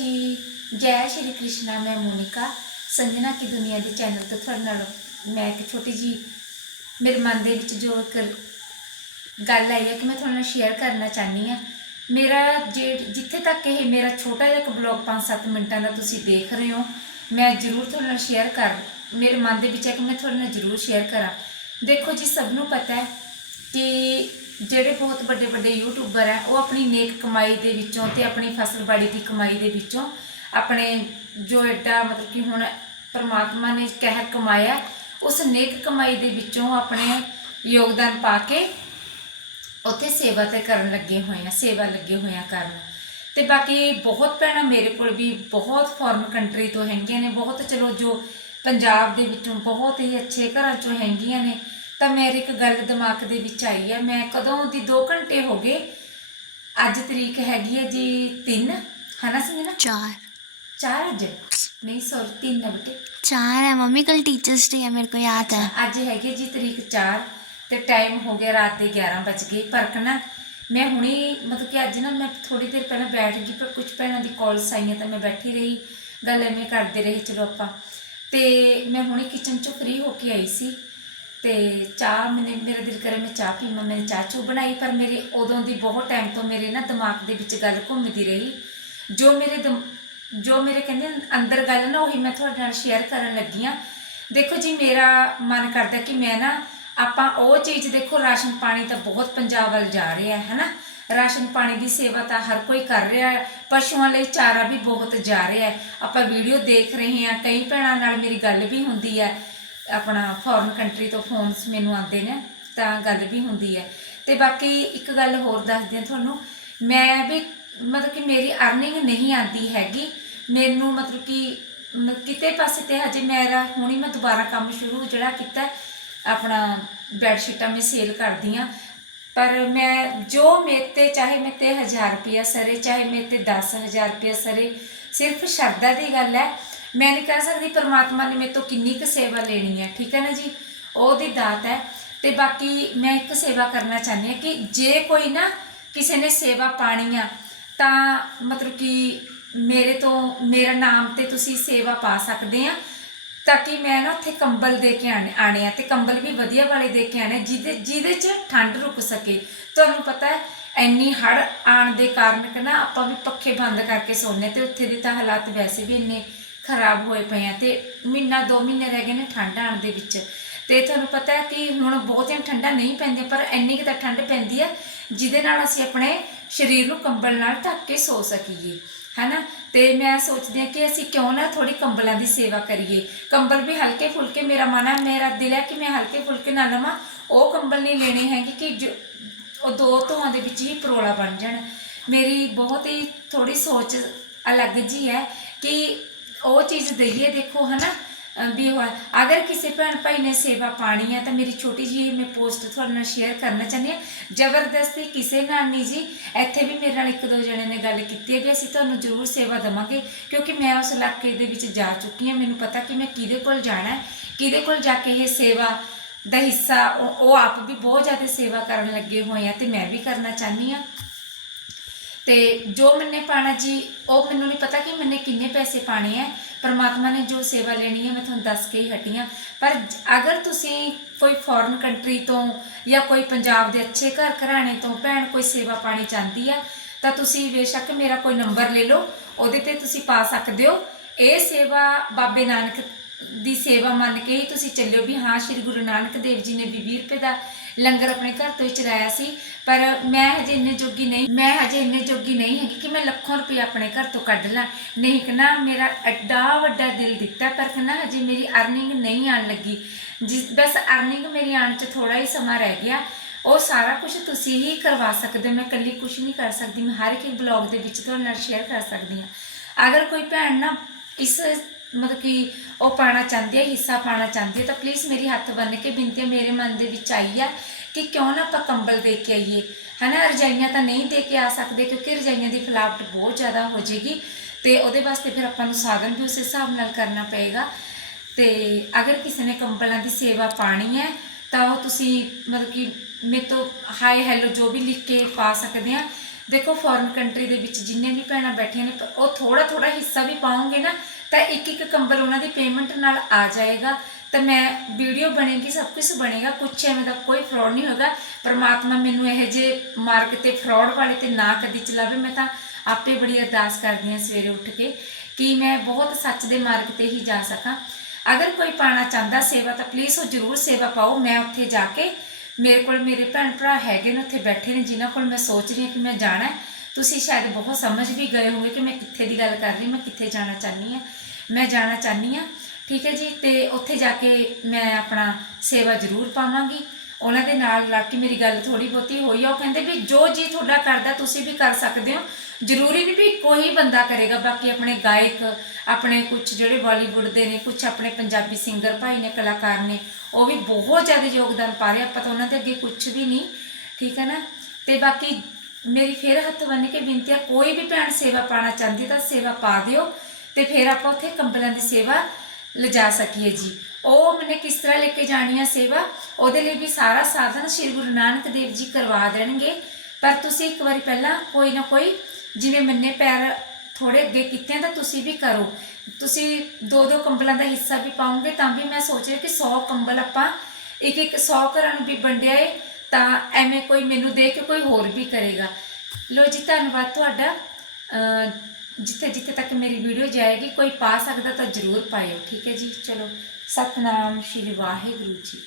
ਜੀ। ਜੈ ਸ਼੍ਰੀ ਕ੍ਰਿਸ਼ਨਾ, ਮੈਂ ਮੋਨਿਕਾ। ਸੰਜਨਾ ਕੀ ਦੁਨੀਆ ਦੇ ਚੈਨਲ ਤੋਂ ਤੁਹਾਡੇ ਨਾਲ ਮੈਂ ਇੱਕ ਛੋਟੀ ਜੀ ਮੇਰੇ ਮਨ ਦੇ ਵਿੱਚ ਜੋ ਇੱਕ ਗੱਲ ਆਈ ਹੈ ਕਿ ਮੈਂ ਤੁਹਾਡੇ ਨਾਲ ਸ਼ੇਅਰ ਕਰਨਾ ਚਾਹਨੀ ਆ ਮੇਰਾ ਜੇ, ਜਿੱਥੇ ਤੱਕ ਇਹ ਮੇਰਾ ਛੋਟਾ ਜਿਹਾ ਇੱਕ ਬਲੌਗ 5-7 ਮਿੰਟਾਂ ਦਾ ਤੁਸੀਂ ਦੇਖ ਰਹੇ ਹੋ, ਮੈਂ ਜ਼ਰੂਰ ਤੁਹਾਡੇ ਨਾਲ ਸ਼ੇਅਰ ਕਰ, ਮੇਰੇ ਮਨ ਦੇ ਵਿੱਚ ਹੈ ਕਿ ਮੈਂ ਤੁਹਾਡੇ ਨਾਲ ਜ਼ਰੂਰ ਸ਼ੇਅਰ ਕਰਾਂ। ਦੇਖੋ ਜੀ, ਸਭ ਨੂੰ ਪਤਾ ਹੈ ਕਿ ਜਿਹੜੇ ਬਹੁਤ ਵੱਡੇ ਵੱਡੇ ਯੂਟਿਊਬਰ ਹੈ, ਉਹ ਆਪਣੀ ਨੇਕ ਕਮਾਈ ਦੇ ਵਿੱਚੋਂ ਤੇ ਆਪਣੀ ਫਸਲਬਾੜੀ ਦੀ ਕਮਾਈ ਦੇ ਵਿੱਚੋਂ ਆਪਣੇ ਜੋ ਐਡਾ ਮਤਲਬ ਕਿ ਹੁਣ ਪਰਮਾਤਮਾ ਨੇ ਕਹਿ ਕਮਾਇਆ, ਉਸ ਨੇਕ ਕਮਾਈ ਦੇ ਵਿੱਚੋਂ ਆਪਣੇ ਯੋਗਦਾਨ ਪਾ ਕੇ ਉੱਥੇ ਸੇਵਾ ਤੇ ਕਰਨ ਲੱਗੇ ਹੋਏ ਆ, ਸੇਵਾ ਲੱਗੇ ਹੋਏ ਆ ਕਰਨ। ਤੇ ਬਾਕੀ ਬਹੁਤ ਭੈਣਾਂ ਮੇਰੇ ਕੋਲ ਵੀ ਬਹੁਤ ਫੋਰਨ ਕੰਟਰੀ ਤੋਂ ਹੈਗੀਆਂ ਨੇ, ਬਹੁਤ ਚਲੋ ਜੋ ਪੰਜਾਬ ਦੇ ਵਿੱਚੋਂ ਬਹੁਤ ਹੀ ਅੱਛੇ ਘਰਾਂ ਚੋਂ ਹੈਗੀਆਂ ਨੇ ਤਾਂ ਮੇਰੇ ਇੱਕ ਗੱਲ ਦਿਮਾਗ ਦੇ ਵਿੱਚ ਆਈ ਹੈ ਮੈਂ ਕਦੋਂ ਦੀ 2 ਘੰਟੇ ਹੋ ਗਏ ਅੱਜ ਤਰੀਕ ਹੈਗੀ ਹੈ ਜੀ 3 ਹਨਾ ਸੰਜਨਾ? ਚਾਰ। ਚਾਰ ਅੱਜ? ਨਹੀਂ ਸੌਰੀ 3 ਹੈ ਬੇਟੇ। ਚਾਰ ਹੈ ਮੰਮੀ ਕੱਲ ਟੀਚਰਸ ਡੇ ਹੈ ਮੇਰੇ ਕੋ ਯਾਦ ਹੈ ਅੱਜ ਹੈਗੀ ਜੀ ਤਰੀਕ 4 ਤੇ ਟਾਈਮ ਹੋ ਗਿਆ ਰਾਤ ਦੇ 11 ਵਜ ਗਏ ਪਰ ਨਾ ਮੈਂ ਹੁਣੇ ਮਤਲਬ ਕਿ ਅੱਜ ਨਾ ਮੈਂ ਥੋੜੀ ਦੇਰ ਪਹਿਲਾਂ ਬੈਠ ਗਈ ਪਰ ਕੁਝ ਭੈਣਾਂ ਦੀ ਕਾਲਸ ਆਈਆਂ ਤਾਂ ਮੈਂ ਬੈਠੀ ਰਹੀ ਗੱਲ ਐਵੇਂ ਕਰਦੇ ਰਹੇ ਚਲੋ ਆਪਾਂ। ਤੇ ਮੈਂ ਹੁਣੇ ਕਿਚਨ ਚੋਂ ਫਰੀ ਹੋ ਕੇ ਆਈ ਸੀ ਤੇ ਚਾਹ ਮੈਨੇ, ਮੇਰਾ ਦਿਲ ਕਰੇ ਮੈਂ ਚਾਹ ਪੀਵਾਂ, ਮੈਂ ਚਾਹ ਚੂ ਬਣਾਈ, ਪਰ ਮੇਰੇ ਉਦੋਂ ਦੀ ਬਹੁਤ ਟਾਈਮ ਤੋਂ ਮੇਰੇ ਨਾ ਦਿਮਾਗ ਦੇ ਵਿੱਚ ਗੱਲ ਘੁੰਮਦੀ ਰਹੀ। ਜੋ ਮੇਰੇ ਦਿਮ- ਜੋ ਮੇਰੇ ਕਹਿੰਦੇ ਅੰਦਰ ਗੱਲ ਨਾ, ਉਹੀ ਮੈਂ ਤੁਹਾਡੇ ਨਾਲ ਸ਼ੇਅਰ ਕਰਨ ਲੱਗੀ ਆ ਦੇਖੋ ਜੀ, ਮੇਰਾ ਮਨ ਕਰਦਾ ਕਿ ਮੈਂ ਨਾ, ਆਪਾਂ ਉਹ ਚੀਜ਼ ਦੇਖੋ, ਰਾਸ਼ਨ ਪਾਣੀ ਤਾਂ ਬਹੁਤ ਪੰਜਾਬ ਵੱਲ ਜਾ ਰਿਹਾ ਹੈ, ਹਨਾ? ਰਾਸ਼ਨ ਪਾਣੀ ਦੀ ਸੇਵਾ ਤਾਂ ਹਰ ਕੋਈ ਕਰ ਰਿਹਾ ਹੈ, ਪਸ਼ੂਆਂ ਲਈ ਚਾਰਾ ਵੀ ਬਹੁਤ ਜਾ ਰਿਹਾ ਹੈ। ਆਪਾਂ ਵੀਡੀਓ ਦੇਖ ਰਹੇ ਹਾਂ, ਕਈ ਭੈਣਾਂ ਨਾਲ ਮੇਰੀ ਗੱਲ ਵੀ ਹੁੰਦੀ ਹੈ। ਆਪਣਾ ਫੋਰਨ ਕੰਟਰੀ ਤੋਂ ਫੋਨਸ ਮੈਨੂੰ ਆਉਂਦੇ ਨੇ, ਤਾਂ ਗੱਲ ਵੀ ਹੁੰਦੀ ਹੈ। ਤੇ ਬਾਕੀ ਇੱਕ ਗੱਲ ਹੋਰ ਦੱਸਦੀ ਹਾਂ ਤੁਹਾਨੂੰ, ਮੈਂ ਵੀ ਮਤਲਬ ਕਿ ਮੇਰੀ ਅਰਨਿੰਗ ਨਹੀਂ ਆਉਂਦੀ ਹੈਗੀ। ਮੈਨੂੰ ਮਤਲਬ ਕਿ ਮ- ਕਿਤੇ ਪਾਸੇ ਤੇ ਹਜੇ ਮੇਰਾ, ਹੁਣੀ ਮੈਂ ਦੁਬਾਰਾ ਕੰਮ ਸ਼ੁਰੂ ਜਿਹੜਾ ਕੀਤਾ, ਆਪਣਾ ਬੈੱਡ ਸ਼ੀਟਾਂ ਮੈਂ ਸੇਲ ਕਰਦੀ ਆ ਪਰ ਮੈਂ ਜੋ ਮੇਰੇ ਤੇ, ਚਾਹੇ ਮੇਰੇ ਤੇ 1000 ਰੁਪਿਆ ਸਰੇ, ਚਾਹੇ ਮੇਰੇ ਤੇ 10000 ਰੁਪਿਆ ਸਰੇ, ਸਿਰਫ ਸ਼ਰਧਾ ਦੀ ਗੱਲ ਹੈ ਮੈਂ ਨਹੀਂ ਕਹਿ ਸਕਦੀ ਪਰਮਾਤਮਾ ਨੇ ਮੇਰੇ ਤੋਂ ਕਿੰਨੀ ਕੁ ਸੇਵਾ ਲੈਣੀ ਹੈ, ਠੀਕ ਹੈ ਨਾ ਜੀ? ਉਹਦੀ ਦਾਤ ਹੈ। ਤੇ ਬਾਕੀ ਮੈਂ ਇੱਕ ਸੇਵਾ ਕਰਨਾ ਚਾਹੁੰਦੀ ਹਾਂ ਕਿ ਜੇ ਕੋਈ ਨਾ ਕਿਸੇ ਨੇ ਸੇਵਾ ਪਾਣੀ ਆ, ਤਾਂ ਮਤਲਬ ਕਿ ਮੇਰੇ ਤੋਂ, ਮੇਰਾ ਨਾਮ ਤੇ ਤੁਸੀਂ ਸੇਵਾ ਪਾ ਸਕਦੇ ਆ, ਤਾਂ ਕਿ ਮੈਂ ਨਾ ਉੱਥੇ ਕੰਬਲ ਦੇ ਕੇ ਆਣੇ ਆਣੇ ਆ ਤੇ ਕੰਬਲ ਵੀ ਵਧੀਆ ਵਾਲੇ ਦੇ ਕੇ ਆਣੇ, ਜਿਹਦੇ ਜਿਹਦੇ 'ਚ ਠੰਡ ਰੁਕ ਸਕੇ। ਤੁਹਾਨੂੰ ਪਤਾ ਹੈ, ਇੰਨੀ ਹੜ ਆਣ ਦੇ ਕਾਰਨ ਕਿ ਨਾ ਆਪਾਂ ਵੀ ਪੱਖੇ ਬੰਦ ਕਰਕੇ ਸੌਂਦੇ ਤੇ ਉੱਥੇ ਦੇ ਤਾਂ ਹਾਲਾਤ ਵੈਸੇ ਵੀ ਇੰਨੇ ਖਰਾਬ ਹੋਏ ਪਏ ਆ ਤੇ ਮਹੀਨਾ, ਦੋ ਮਹੀਨੇ ਰਹਿ ਗਏ ਨੇ ਠੰਡ ਆਣ ਦੇ ਵਿੱਚ। ਤੇ ਤੁਹਾਨੂੰ ਪਤਾ ਹੈ ਕਿ ਹੁਣ ਬਹੁਤੀਆਂ ਠੰਡਾਂ ਨਹੀਂ ਪੈਂਦੀਆਂ, ਪਰ ਇੰਨੀ ਕੁ ਤਾਂ ਠੰਡ ਪੈਂਦੀ ਹੈ ਜਿਹਦੇ ਨਾਲ ਅਸੀਂ ਆਪਣੇ ਸਰੀਰ ਨੂੰ ਕੰਬਲ ਨਾਲ ਢੱਕ ਕੇ ਸੋ ਸਕੀਏ, ਹੈਨਾ? ਤੇ ਮੈਂ ਸੋਚਦੀ ਹਾਂ ਕਿ ਅਸੀਂ ਕਿਉਂ ਨਾ ਥੋੜੀ ਕੰਬਲਾਂ ਦੀ ਸੇਵਾ ਕਰੀਏ। ਕੰਬਲ ਵੀ ਹਲਕੇ ਫੁਲਕੇ, ਮੇਰਾ ਮਨ ਹੈ ਮੇਰਾ ਦਿਲ ਹੈ ਕਿ ਮੈਂ ਹਲਕੇ ਫੁਲਕੇ ਨਾ ਲਵਾਂ। ਉਹ ਕੰਬਲ ਨਹੀਂ ਲੈਣੇ ਹੈਗੇ ਕਿ ਜੋ- ਉਹ ਦੋ ਧੋਆਂ ਦੇ ਵਿੱਚ ਹੀ ਪਰੋਲਾ ਬਣ ਜਾਣ। ਮੇਰੀ ਬਹੁਤ ਹੀ ਥੋੜੀ ਸੋਚ ਅਲੱਗ ਜੀ ਹੈ ਕਿ ਉਹ ਚੀਜ਼ ਦਈਏ ਦੇਖੋ ਹਨਾ, ਅਹ ਵੀ ਉਹ ਅਗਰ ਕਿਸੇ ਭੈਣ ਭਾਈ ਨੇ ਸੇਵਾ ਪਾਣੀ ਹੈ ਤਾਂ ਮੇਰੀ ਛੋਟੀ ਜਿਹੀ ਮੈਂ ਪੋਸਟ ਤੁਹਾਡੇ ਨਾਲ ਸ਼ੇਅਰ ਕਰਨਾ ਚਾਹੁੰਦੀ ਹਾਂ ਜ਼ਬਰਦਸਤੀ ਕਿਸੇ ਨਾਲ ਨਹੀਂ ਜੀ, ਇੱਥੇ ਵੀ ਮੇਰੇ ਨਾਲ ਇੱਕ ਦੋ ਜਣੇ ਨੇ ਗੱਲ ਕੀਤੀ ਹੈ ਵੀ ਅਸੀਂ ਤੁਹਾਨੂੰ ਜ਼ਰੂਰ ਸੇਵਾ ਦੇਵਾਂਗੇ, ਕਿਉਂਕਿ ਮੈਂ ਉਸ ਇਲਾਕੇ ਦੇ ਵਿੱਚ ਜਾ ਚੁੱਕੀ ਹਾਂ ਮੈਨੂੰ ਪਤਾ ਕਿ ਮੈਂ ਕਿਹਦੇ ਕੋਲ ਜਾਣਾ ਹੈ ਕਿਹਦੇ ਕੋਲ ਜਾ ਕੇ ਇਹ ਸੇਵਾ ਦਾ ਹਿੱਸਾ, ਉਹ ਉਹ ਆਪ ਵੀ ਬਹੁਤ ਜ਼ਿਆਦਾ ਸੇਵਾ ਕਰਨ ਲੱਗੇ ਹੋਏ ਆ ਤੇ ਮੈਂ ਵੀ ਕਰਨਾ ਚਾਹਨੀ ਆ। ਤੇ ਜੋ ਮੈਨੇ ਪਾਣਾ ਜੀ, ਉਹ ਮੈਨੂੰ ਨਹੀਂ ਪਤਾ ਕਿ ਮੈਨੇ ਕਿੰਨੇ ਪੈਸੇ ਪਾਣੇ ਹੈ ਪਰਮਾਤਮਾ ਨੇ ਜੋ ਸੇਵਾ ਲੈਣੀ ਹੈ ਮੈਂ ਤੁਹਾਨੂੰ ਦੱਸ ਕੇ ਹੀ ਹਟੀ ਹਾਂ ਪਰ ਅਗਰ ਤੁਸੀਂ ਕੋਈ ਫੋਰਨ ਕੰਟਰੀ ਤੋਂ ਜਾਂ ਕੋਈ ਪੰਜਾਬ ਦੇ ਅੱਛੇ ਘਰ ਘਰਾਣੇ ਤੋਂ ਭੈਣ ਕੋਈ ਸੇਵਾ ਪਾਣੀ ਚਾਹੁੰਦੀ ਆ, ਤਾਂ ਤੁਸੀਂ ਬੇਸ਼ੱਕ ਮੇਰਾ ਕੋਈ ਨੰਬਰ ਲੈ ਲਓ, ਉਹਦੇ ਤੇ ਤੁਸੀਂ ਪਾ ਸਕਦੇ ਹੋ। ਇਹ ਸੇਵਾ ਬਾਬੇ ਨਾਨਕ ਦੀ ਸੇਵਾ ਮੰਨ ਕੇ ਹੀ ਤੁਸੀਂ ਚੱਲਿਓ ਵੀ ਹਾਂ, ਸ੍ਰੀ ਗੁਰੂ ਨਾਨਕ ਦੇਵ ਜੀ ਨੇ ਵੀ 20 ਰੁਪਏ ਦਾ ਲੰਗਰ ਆਪਣੇ ਘਰ ਤੋਂ ਹੀ ਚਲਾਇਆ ਸੀ। ਪਰ ਮੈਂ ਹਜੇ ਇੰਨੇ ਜੋਗੀ ਨਹੀਂ, ਮੈਂ ਹਜੇ ਇੰਨੇ ਜੋਗੀ ਨਹੀਂ ਹੈਗੀ ਕਿ ਮੈਂ ਲੱਖਾਂ ਰੁਪਏ ਆਪਣੇ ਘਰ ਤੋਂ ਕੱਢ ਲਾਂ। ਨਹੀਂ ਕਿ ਮੇਰਾ ਐਡਾ ਵੱਡਾ ਦਿਲ ਦਿੱਤਾ, ਪਰ ਕਿ ਹਜੇ ਮੇਰੀ ਅਰਨਿੰਗ ਨਹੀਂ ਆਣ ਲੱਗੀ। ਜਿਸ, ਬਸ ਅਰਨਿੰਗ ਮੇਰੀ ਆਉਣ 'ਚ ਥੋੜਾ ਹੀ ਸਮਾਂ ਰਹਿ ਗਿਆ। ਉਹ ਸਾਰਾ ਕੁਝ ਤੁਸੀਂ ਹੀ ਕਰਵਾ ਸਕਦੇ ਹੋ, ਮੈਂ ਇਕੱਲੀ ਕੁਝ ਨਹੀਂ ਕਰ ਸਕਦੀ, ਮੈਂ ਹਰ ਇੱਕ ਬਲੌਗ ਦੇ ਵਿੱਚ ਤੁਹਾਡੇ ਨਾਲ ਸ਼ੇਅਰ ਕਰ ਸਕਦੀ ਹਾਂ। ਅਗਰ ਕੋਈ ਭੈਣ ਨਾ ਇਸ ਮਤਲਬ ਕਿ ਉਹ ਪਾਣਾ ਚਾਹੁੰਦੇ ਆ, ਹਿੱਸਾ ਪਾਣਾ ਚਾਹੁੰਦੇ ਹੈ ਤਾਂ ਪਲੀਜ਼ ਮੇਰੀ ਹੱਥ ਬੰਨ ਕੇ ਬੇਨਤੀ ਮੇਰੇ ਮਨ ਦੇ ਵਿੱਚ ਆਈ ਆ ਕਿ ਕਿਉਂ ਨਾ ਆਪਾਂ ਕੰਬਲ ਦੇ ਕੇ ਆਈਏ। ਹਨਾ, ਰਜਾਈਆਂ ਤਾਂ ਨਹੀਂ ਦੇ ਕੇ ਆ ਸਕਦੇ ਕਿਉਂਕਿ ਰਜਾਈਆਂ ਦੀ ਫਲਾਵਟ ਬਹੁਤ ਜ਼ਿਆਦਾ ਹੋ ਜਾਏਗੀ ਤੇ ਉਹਦੇ ਵਾਸਤੇ ਫਿਰ ਆਪਾਂ ਨੂੰ ਸਾਧਨ ਵੀ ਉਸ ਹਿਸਾਬ ਨਾਲ ਕਰਨਾ ਪਏਗਾ। ਤੇ ਅਗਰ ਕਿਸੇ ਨੇ ਕੰਬਲਾਂ ਦੀ ਸੇਵਾ ਪਾਣੀ ਹੈ, ਤਾਂ ਉਹ ਤੁਸੀਂ ਮਤਲਬ ਕਿ ਮੇਰੇ ਤੋਂ ਹਾਈ ਹੈਲੋ ਜੋ ਵੀ ਲਿਖ ਕੇ ਪਾ ਸਕਦੇ ਆ। ਦੇਖੋ ਫੋਰਨ ਕੰਟਰੀ ਦੇ ਵਿੱਚ ਜਿੰਨੇ ਵੀ ਭੈਣਾਂ ਬੈਠੀਆਂ ਨੇ, ਉਹ ਥੋੜਾ ਥੋੜਾ ਹਿੱਸਾ ਵੀ ਪਾਉਂਗੇ ਨਾ ਤਾਂ ਇੱਕ ਇੱਕ ਕੰਬਲ ਉਹਨਾਂ ਦੀ ਪੇਮੈਂਟ ਨਾਲ ਆ ਜਾਏਗਾ। ਤਾਂ ਮੈਂ ਵੀਡੀਓ ਬਣੇਗੀ, ਸਭ ਕੁਝ ਬਣੇਗਾ, ਕੁਛ ਐਵੇਂ ਦਾ ਕੋਈ ਫਰਾਡ ਨਹੀਂ ਹੋਗਾ ਪਰਮਾਤਮਾ ਮੈਨੂੰ ਇਹ ਜੇ ਮਾਰਗ ਤੇ ਫਰਾਡ ਵਾਲੇ ਤੇ ਨਾ ਕਦੀ ਚਲਾਵੇ। ਮੈਂ ਤਾਂ ਆਪੇ ਬੜੀ ਅਰਦਾਸ ਕਰਦੀ ਹਾਂ ਸਵੇਰੇ ਉੱਠ ਕੇ ਕਿ ਮੈਂ ਬਹੁਤ ਸੱਚ ਦੇ ਮਾਰਗ ਤੇ ਹੀ ਜਾ ਸਕਾਂ। ਅਗਰ ਕੋਈ ਪਾਣਾ ਚਾਹੁੰਦਾ ਸੇਵਾ, ਤਾਂ ਪਲੀਜ਼ ਉਹ ਜ਼ਰੂਰ ਸੇਵਾ ਪਾਓ। ਮੈਂ ਉੱਥੇ ਜਾ ਕੇ ਮੇਰੇ ਕੋਲ ਮੇਰੇ ਭੈਣ ਭਰਾ ਹੈਗੇ ਨੇ, ਉੱਥੇ ਬੈਠੇ ਨੇ, ਜਿਨ੍ਹਾਂ ਕੋਲ ਮੈਂ ਸੋਚ ਰਹੀ ਹਾਂ ਕਿ ਮੈਂ ਜਾਣਾ ਤੁਸੀਂ ਸ਼ਾਇਦ ਬਹੁਤ ਸਮਝ ਵੀ ਗਏ ਹੋਗੇ ਕਿ ਮੈਂ ਕਿੱਥੇ ਦੀ ਗੱਲ ਕਰ ਰਹੀ ਮੈਂ ਕਿੱਥੇ ਜਾਣਾ ਚਾਹਨੀ ਹਾਂ। ਮੈਂ ਜਾਣਾ ਚਾਹਨੀ ਹਾਂ, ਠੀਕ ਹੈ ਜੀ? ਤੇ ਉੱਥੇ ਜਾ ਕੇ ਮੈਂ ਆਪਣਾ ਸੇਵਾ ਜ਼ਰੂਰ ਪਾਵਾਂਗੀ। ਉਹਨਾਂ ਦੇ ਨਾਲ ਲੱਗ ਕੇ ਮੇਰੀ ਗੱਲ ਥੋੜੀ ਬਹੁਤੀ ਹੋਈ ਆ। ਉਹ ਕਹਿੰਦੇ ਵੀ ਜੋ ਜੀ ਤੁਹਾਡਾ ਕਰਦਾ, ਤੁਸੀਂ ਵੀ ਕਰ ਸਕਦੇ ਹੋ। ਜ਼ਰੂਰੀ ਨਹੀਂ ਵੀ ਕੋਈ ਬੰਦਾ ਕਰੇਗਾ, ਬਾਕੀ ਆਪਣੇ ਗਾਇਕ, ਆਪਣੇ ਕੁਝ ਜਿਹੜੇ ਬਾਲੀਵੁੱਡ ਦੇ ਨੇ ਕੁਝ ਆਪਣੇ ਪੰਜਾਬੀ ਸਿੰਗਰ ਭਾਈ ਨੇ, ਕਲਾਕਾਰ ਨੇ, ਉਹ ਵੀ ਬਹੁਤ ਜ਼ਿਆਦਾ ਯੋਗਦਾਨ ਪਾ ਰਹੇ ਆਪਾਂ ਤਾਂ ਉਹਨਾਂ ਦੇ ਅੱਗੇ ਕੁਝ ਵੀ ਨਹੀਂ, ਠੀਕ ਹੈ ਨਾ? ਤੇ ਬਾਕੀ ਮੇਰੀ ਫੇਰ ਹੱਥ ਬੰਨ ਕੇ ਬੇਨਤੀ ਆ, ਕੋਈ ਵੀ ਭੈਣ ਸੇਵਾ ਪਾਣਾ ਚਾਹੁੰਦੀ ਤਾਂ ਸੇਵਾ ਪਾ ਦਿਓ ਤੇ ਫਿਰ ਆਪਾਂ ਉੱਥੇ ਕੰਬਲਾਂ ਦੀ ਸੇਵਾ ਲਿਜਾ ਸਕੀਏ ਜੀ। ਉਹ ਮੈਨੇ ਕਿਸ ਤਰ੍ਹਾਂ ਲੈ ਕੇ ਜਾਣੀ ਆ ਸੇਵਾ, ਉਹਦੇ ਲਈ ਵੀ ਸਾਰਾ ਸਾਧਨ ਸ੍ਰੀ ਗੁਰੂ ਨਾਨਕ ਦੇਵ ਜੀ ਕਰਵਾ ਦੇਣਗੇ। ਪਰ ਤੁਸੀਂ ਇੱਕ ਵਾਰੀ ਪਹਿਲਾਂ ਕੋਈ ਨਾ ਕੋਈ, ਜਿਵੇਂ ਮੰਨੇ ਪੈਰ ਥੋੜੇ ਅੱਗੇ ਕੀਤੇ ਤਾਂ ਤੁਸੀਂ ਵੀ ਕਰੋ। ਤੁਸੀਂ ਦੋ ਦੋ ਕੰਬਲਾਂ ਦਾ ਹਿੱਸਾ ਵੀ ਪਾਉਂਗੇ ਤਾਂ ਵੀ ਮੈਂ ਸੋਚ ਰਿਹਾ ਕਿ 100 ਕੰਬਲ ਆਪਾਂ ਇੱਕ ਇੱਕ 100 ਘਰਾਂ ਨੂੰ ਵੀ ਵੰਡਿਆ ਏ। ਤਾਂ ਐਵੇਂ ਕੋਈ ਮੈਨੂੰ ਦੇਖ ਕੇ ਕੋਈ ਹੋਰ ਵੀ ਕਰੇਗਾ। ਲੋ ਜੀ, ਧੰਨਵਾਦ ਤੁਹਾਡਾ। ਜਿੱਥੇ ਜਿੱਥੇ ਤੱਕ ਮੇਰੀ ਵੀਡੀਓ ਜਾਏਗੀ, ਕੋਈ ਪਾ ਸਕਦਾ ਤਾਂ ਜ਼ਰੂਰ ਪਾਇਓ, ਠੀਕ ਹੈ ਜੀ? ਚਲੋ, ਸਤਨਾਮ ਸ਼੍ਰੀ ਵਾਹਿਗੁਰੂ ਜੀ।